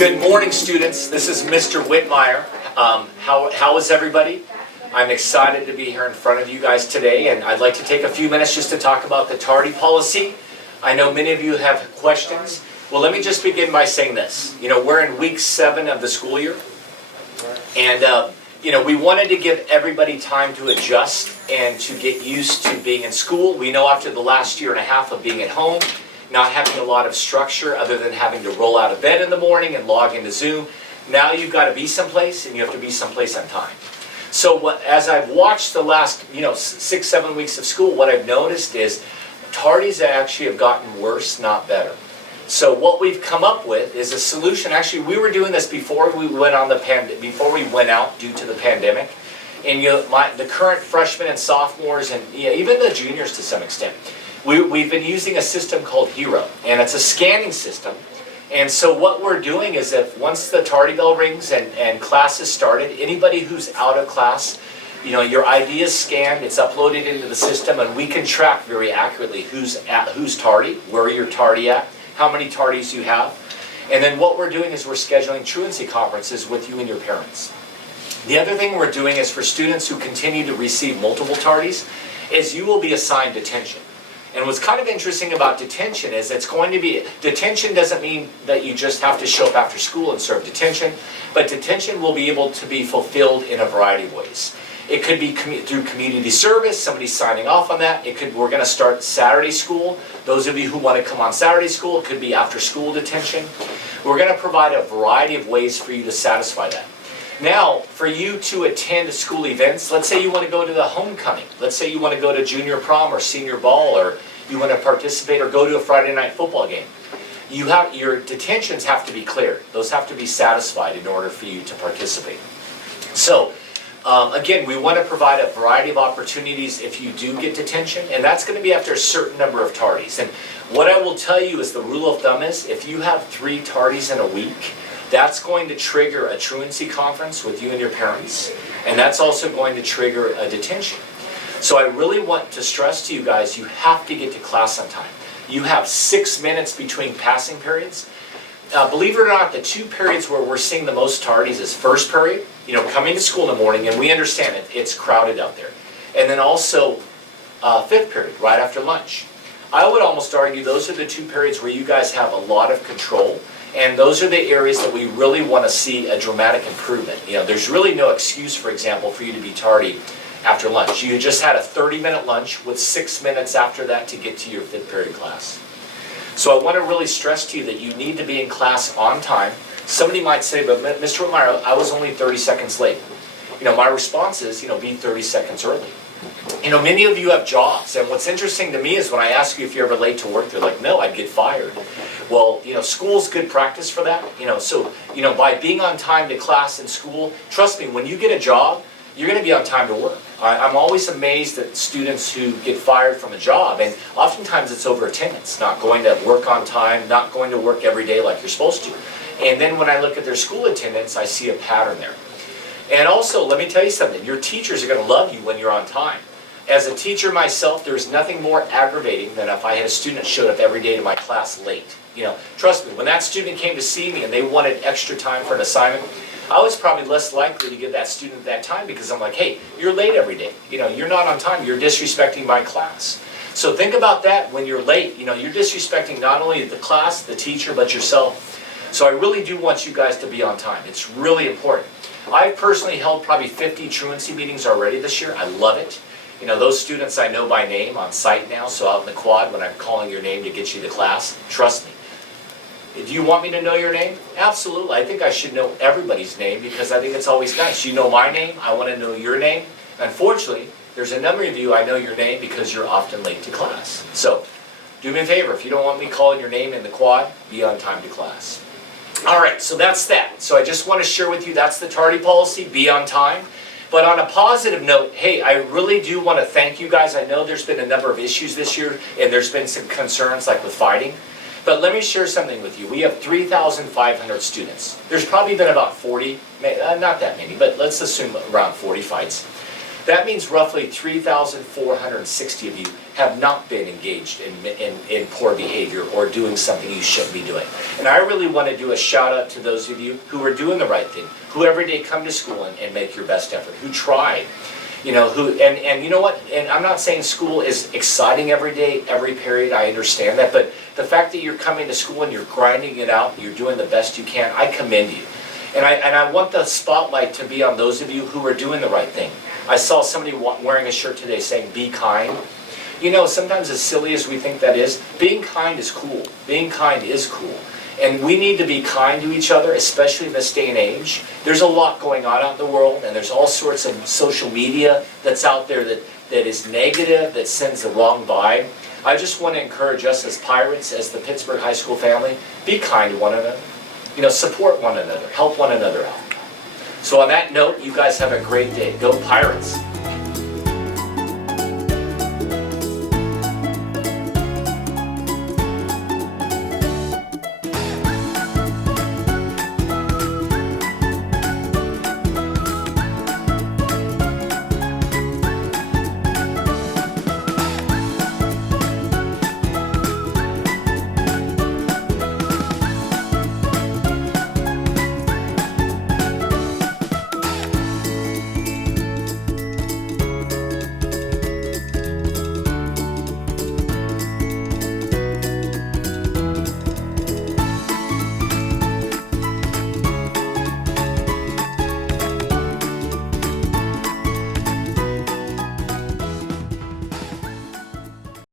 Good morning, students. This is Mr. Whitmire. How is everybody? I'm excited to be here in front of you guys today, and I'd like to take a few minutes just to talk about the tardy policy. I know many of you have questions. Well, let me just begin by saying this. We're in week 7 of the school year, and we wanted to give everybody time to adjust and to get used to being in school. We know after the last year and a half of being at home, not having a lot of structure other than having to roll out of bed in the morning and log into Zoom, now you've got to be someplace, and you have to be someplace on time. So as I've watched the last 6-7 weeks of school, what I've noticed is tardies actually have gotten worse, not better. So what we've come up with is a solution. Actually, we were doing this before we went out due to the pandemic. And the current freshmen and sophomores, and even the juniors to some extent, we've been using a system called Hero, and it's a scanning system. And so what we're doing is that once the tardy bell rings and class is started, anybody who's out of class, your ID is scanned, it's uploaded into the system, and we can track very accurately who's tardy, where you're tardy at, how many tardies you have. And then what we're doing is we're scheduling truancy conferences with you and your parents. The other thing we're doing is for students who continue to receive multiple tardies, is you will be assigned detention. And what's kind of interesting about detention is detention doesn't mean that you just have to show up after school and serve detention, but detention will be able to be fulfilled in a variety of ways. It could be through community service, somebody signing off on that. We're going to start Saturday school. Those of you who want to come on Saturday school, it could be after school detention. We're going to provide a variety of ways for you to satisfy that. Now, for you to attend school events, let's say you want to go to the homecoming. Let's say you want to go to junior prom or senior ball, or you want to participate or go to a Friday night football game. Your detentions have to be cleared. Those have to be satisfied in order for you to participate. So, again, we want to provide a variety of opportunities if you do get detention, and that's going to be after a certain number of tardies. And what I will tell you is the rule of thumb is if you have 3 tardies in a week, that's going to trigger a truancy conference with you and your parents, and that's also going to trigger a detention. So I really want to stress to you guys, you have to get to class on time. You have 6 minutes between passing periods. Believe it or not, the 2 periods where we're seeing the most tardies is first period, coming to school in the morning, and we understand it's crowded out there. And then also 5th period, right after lunch. I would almost argue those are the 2 periods where you guys have a lot of control. And those are the areas that we really want to see a dramatic improvement. There's really no excuse, for example, for you to be tardy after lunch. You just had a 30-minute lunch with 6 minutes after that to get to your 5th period class. So I want to really stress to you that you need to be in class on time. Somebody might say, but Mr. Whitmire, I was only 30 seconds late. My response is, be 30 seconds early. Many of you have jobs, and what's interesting to me is when I ask you if you're ever late to work, they're like, no, I'd get fired. Well, school's good practice for that. So by being on time to class in school, trust me, when you get a job, you're going to be on time to work. I'm always amazed at students who get fired from a job, and oftentimes it's over attendance, not going to work on time, not going to work every day like you're supposed to. And then when I look at their school attendance, I see a pattern there. And also, let me tell you something, your teachers are going to love you when you're on time. As a teacher myself, there's nothing more aggravating than if I had a student showed up every day to my class late. Trust me, when that student came to see me and they wanted extra time for an assignment, I was probably less likely to give that student that time because I'm like, hey, you're late every day. You're not on time, you're disrespecting my class. So think about that when you're late. You're disrespecting not only the class, the teacher, but yourself. So I really do want you guys to be on time. It's really important. I've personally held probably 50 truancy meetings already this year. I love it. Those students I know by name on site now, so out in the quad when I'm calling your name to get you to class, trust me. Do you want me to know your name? Absolutely. I think I should know everybody's name because I think it's always nice. You know my name, I want to know your name. Unfortunately, there's a number of you I know your name because you're often late to class. So do me a favor, if you don't want me calling your name in the quad, be on time to class. Alright, so that's that. So I just want to share with you that's the tardy policy, be on time. But on a positive note, hey, I really do want to thank you guys. I know there's been a number of issues this year and there's been some concerns like with fighting. But let me share something with you. We have 3,500 students. There's probably been about 40, not that many, but let's assume around 40 fights. That means roughly 3,460 of you have not been engaged in poor behavior or doing something you shouldn't be doing. And I really want to do a shout out to those of you who are doing the right thing, who every day come to school and make your best effort, who try. You know, and you know what, and I'm not saying school is exciting every day, every period, I understand that, but the fact that you're coming to school and you're grinding it out, you're doing the best you can, I commend you. And I want the spotlight to be on those of you who are doing the right thing. I saw somebody wearing a shirt today saying, be kind. You know, sometimes as silly as we think that is, being kind is cool. Being kind is cool. And we need to be kind to each other, especially in this day and age. There's a lot going on out in the world, and there's all sorts of social media that's out there that is negative, that sends the wrong vibe. I just want to encourage us as Pirates, as the Pittsburgh High School family, be kind to one another. You know, support one another, help one another out. So on that note, you guys have a great day. Go Pirates!